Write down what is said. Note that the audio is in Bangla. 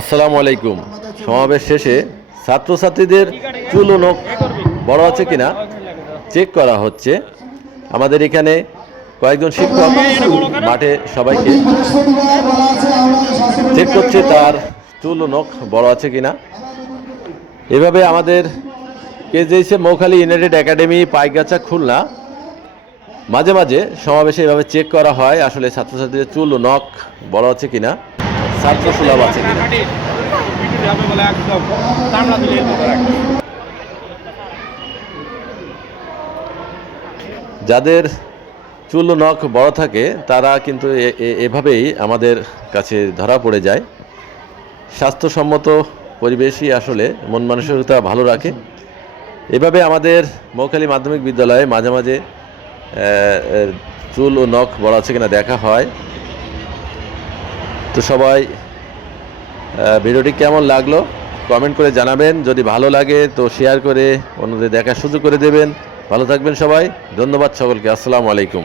আসসালামু আলাইকুম। সমাবেশ শেষে ছাত্রছাত্রীদের চুল ও নখ বড় আছে কিনা চেক করা হচ্ছে। আমাদের এখানে কয়েকজন শিক্ষক মাঠে সবাইকে চেক করছে তার চুল ও নখ বড় আছে কিনা। এভাবে আমাদের কেজেইসে মৌখালী ইউনাইটেড একাডেমি পাইকগাছা খুলনা মাঝে মাঝে সমাবেশে এভাবে চেক করা হয় আসলে ছাত্রছাত্রীদের চুল ও নখ বড় আছে কিনা, ছাত্র সুলভ আছে কিনা। যাদের চুল ও নখ বড় থাকে তারা কিন্তু এভাবেই আমাদের কাছে ধরা পড়ে যায়। স্বাস্থ্যসম্মত পরিবেশই আসলে মন মানসিকতা ভালো রাখে। এভাবে আমাদের মৌখালী মাধ্যমিক বিদ্যালয়ে মাঝে মাঝে চুল ও নখ বড় আছে কিনা দেখা হয়। তো সবাই ভিডিওটি কেমন লাগলো কমেন্ট করে জানাবেন। যদি ভালো লাগে তো শেয়ার করে অন্যদের দেখার সুযোগ করে দেবেন। ভালো থাকবেন সবাই। ধন্যবাদ সকলকে। আসসালামু আলাইকুম।